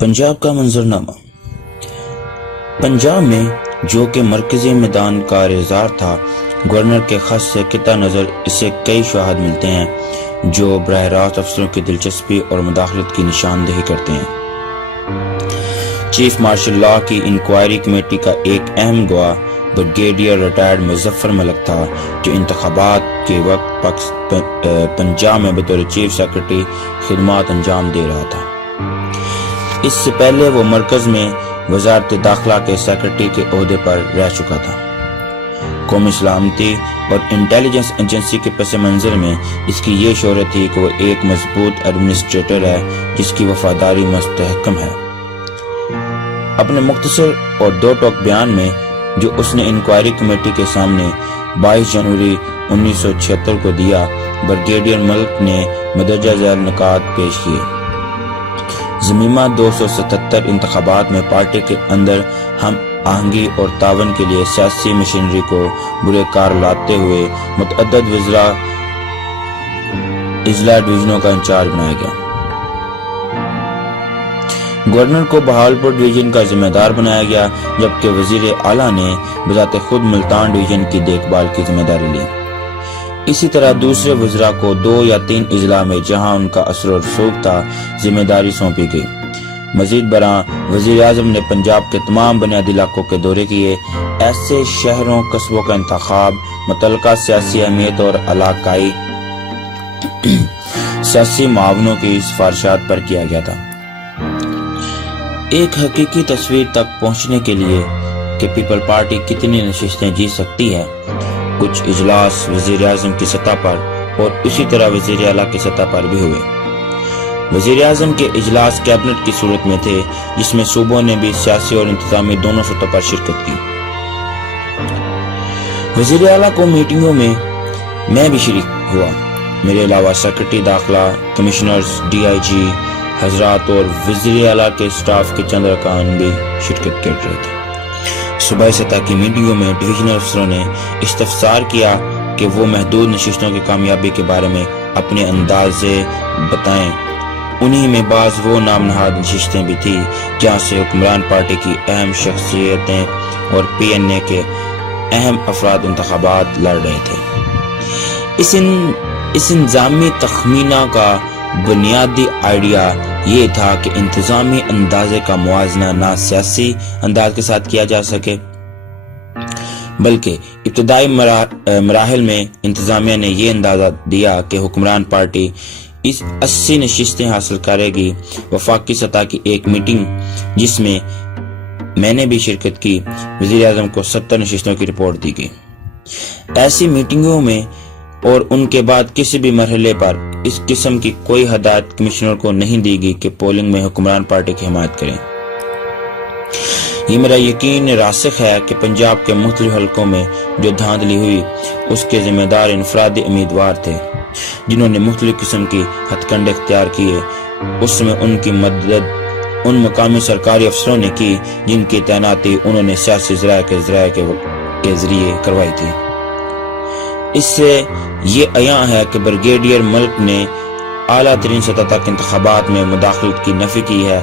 پنجاب کا منظرنامہ۔ پنجاب میں جو کہ مرکزی میدان کا ریزار تھا، گورنر کے خط سے قطع نظر اسے کئی شواہد ملتے ہیں جو براہ راست افسروں کی دلچسپی اور مداخلت کی نشاندہی کرتے ہیں۔ چیف مارشل لا کی انکوائری کمیٹی کا ایک اہم گواہ بریگیڈیئر ریٹائرڈ مظفر ملک تھا، جو انتخابات کے وقت پنجاب میں بطور چیف سیکرٹری خدمات انجام دے رہا تھا۔ اس سے پہلے وہ مرکز میں وزارت داخلہ کے سیکرٹری کے عہدے پر رہ چکا تھا۔ قومی سلامتی اور انٹیلیجنس ایجنسی کے پس منظر میں اس کی یہ شہرت تھی کہ وہ ایک مضبوط ایڈمنسٹریٹر ہے جس کی وفاداری مستحکم ہے۔ اپنے مختصر اور دو ٹوک بیان میں جو اس نے انکوائری کمیٹی کے سامنے 22 جنوری 1976 کو دیا، بریگیڈیئر ملک نے مندرجہ ذیل نکات پیش کیے۔ ضمیمہ 277 انتخابات میں پارٹی کے اندر ہم آہنگی اور تعاون کے لیے سیاسی مشینری کو برے کار لاتے ہوئے متعدد وزراء اضلاع ڈویژنوں کا انچارج بنایا گیا۔ گورنر کو بہاولپور ڈویژن کا ذمہ دار بنایا گیا، جبکہ وزیر اعلیٰ نے بذات خود ملتان ڈویژن کی دیکھ بھال کی ذمہ داری لی۔ اسی طرح دوسرے وزراء کو 2 یا 3 اضلاع میں جہاں ان کا اثر و رسوخ تھا ذمہ داری سونپی گئی۔ مزید برآں وزیر اعظم نے پنجاب کے تمام بنیادی علاقوں کے دورے کیے۔ ایسے شہروں قصبوں کا انتخاب متعلقہ سیاسی اہمیت اور علاقائی سیاسی معاونوں کی سفارشات پر کیا گیا تھا۔ ایک حقیقی تصویر تک پہنچنے کے لیے کہ پیپل پارٹی کتنی نشستیں جیت سکتی ہے، کچھ اجلاس وزیر اعظم کی سطح پر اور اسی طرح وزیر اعلیٰ کی سطح پر بھی ہوئے۔ وزیر اعظم کے اجلاس کیبنٹ کی صورت میں تھے، جس میں صوبوں نے بھی سیاسی اور انتظامی دونوں سطح پر شرکت کی۔ وزیر اعلیٰ کو میٹنگوں میں بھی شریک ہوا۔ میرے علاوہ سیکرٹری داخلہ، کمشنرز، DIG حضرات اور وزیر اعلیٰ کے سٹاف کے چند ارکان بھی شرکت کر رہے تھے۔ صوبائی سطح کی میٹنگوں میں ڈویژنل افسروں نے استفسار کیا کہ وہ محدود نشستوں کی کامیابی کے بارے میں اپنے اندازے بتائیں۔ انہی میں بعض وہ نام نہاد نشستیں بھی تھیں جہاں سے حکمران پارٹی کی اہم شخصیتیں اور PNA کے اہم افراد انتخابات لڑ رہے تھے۔ اس انتظامی تخمینہ کا بنیادی آئیڈیا یہ تھا کہ انتظامی اندازے کا موازنہ نہ سیاسی انداز کے ساتھ کیا جا سکے، بلکہ ابتدائی مراحل میں انتظامیہ نے یہ اندازہ دیا کہ حکمران پارٹی اس 80 نشستیں حاصل کرے گی۔ وفاقی سطح کی ایک میٹنگ جس میں نے بھی شرکت کی، وزیر اعظم کو 70 نشستوں کی رپورٹ دی گئی۔ ایسی میٹنگوں میں اور ان کے بعد کسی بھی مرحلے پر اس قسم کی کوئی ہدایت کمشنر کو نہیں دی گئی کہ پولنگ میں حکمران پارٹی کی حمایت کریں۔ یہ میرا یقین راسخ ہے کہ پنجاب کے مختلف حلقوں میں جو دھاندلی ہوئی اس کے ذمہ دار انفرادی امیدوار تھے، جنہوں نے مختلف قسم کی ہتھ کنڈے اختیار کیے۔ اس میں ان کی مدد ان مقامی سرکاری افسروں نے کی جن کی تعیناتی انہوں نے سیاسی ذرائع کے ذریعے کروائی تھی۔ اس سے یہ عیاں ہے کہ بریگیڈیئر ملک نے اعلیٰ ترین سطح تک انتخابات میں مداخلت کی نفی کی ہے۔